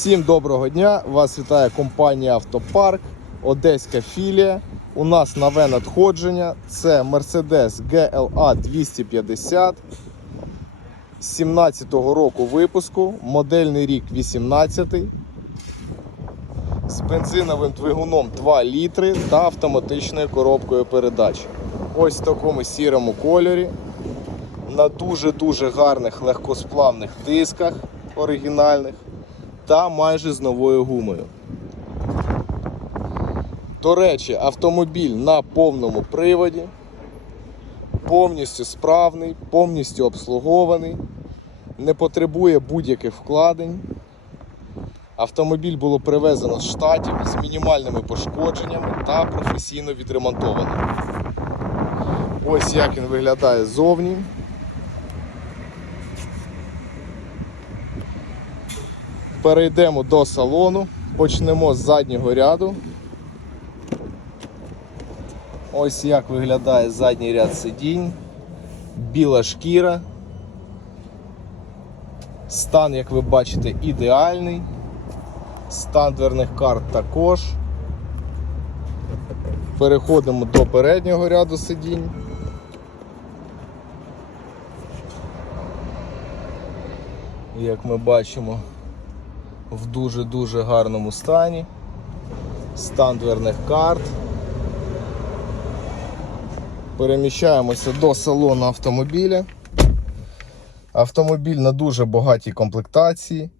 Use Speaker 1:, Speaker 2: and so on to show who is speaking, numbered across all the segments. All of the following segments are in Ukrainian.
Speaker 1: Всім доброго дня! Вас вітає компанія Автопарк, Одеська філія. У нас нове надходження. Це Mercedes GLA 250 17-го року випуску, модельний рік 18 з бензиновим двигуном 2 літри та автоматичною коробкою передач. Ось в такому сірому кольорі. На дуже-дуже гарних легкосплавних дисках оригінальних та майже з новою гумою. До речі, автомобіль на повному приводі, повністю справний, повністю обслугований, не потребує будь-яких вкладень. Автомобіль було привезено з штатів з мінімальними пошкодженнями та професійно відремонтований. Ось як він виглядає ззовні. Перейдемо до салону, почнемо з заднього ряду. Ось як виглядає задній ряд сидінь, біла шкіра. Стан, як ви бачите, ідеальний. Стан дверних карт також. Переходимо до переднього ряду сидінь. Як ми бачимо, в дуже-дуже гарному стані. Стан дверних карт. Переміщаємося до салону автомобіля. Автомобіль на дуже багатій комплектації.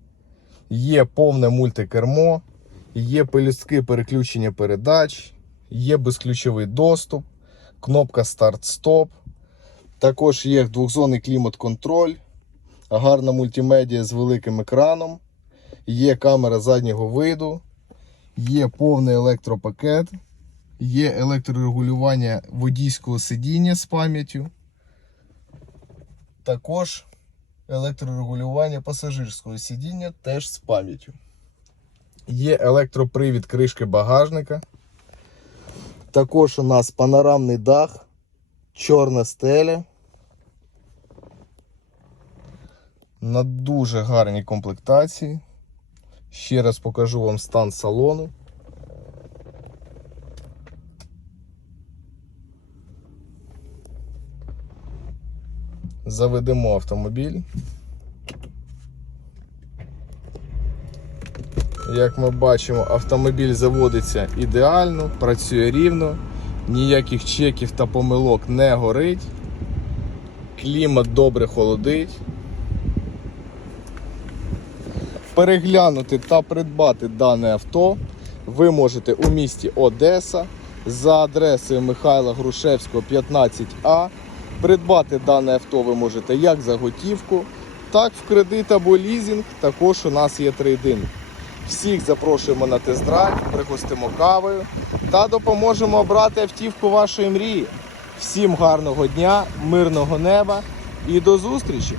Speaker 1: Є повне мультикермо, є пелюстки переключення передач, є безключовий доступ, кнопка старт-стоп. Також є двохзонний клімат-контроль, гарна мультимедіа з великим екраном. Є камера заднього виду, є повний електропакет, є електрорегулювання водійського сидіння з пам'яттю. Також електрорегулювання пасажирського сидіння теж з пам'яттю. Є електропривід кришки багажника. Також у нас панорамний дах, чорна стеля. На дуже гарній комплектації. Ще раз покажу вам стан салону. Заведемо автомобіль. Як ми бачимо, автомобіль заводиться ідеально, працює рівно, ніяких чеків та помилок не горить. Клімат добре холодить. Переглянути та придбати дане авто ви можете у місті Одеса за адресою Михайла Грушевського 15А. Придбати дане авто ви можете як за готівку, так в кредит або лізинг. Також у нас є трейдинг. Всіх запрошуємо на тест-драйв, пригостимо кавою та допоможемо обрати автівку вашої мрії. Всім гарного дня, мирного неба і до зустрічі!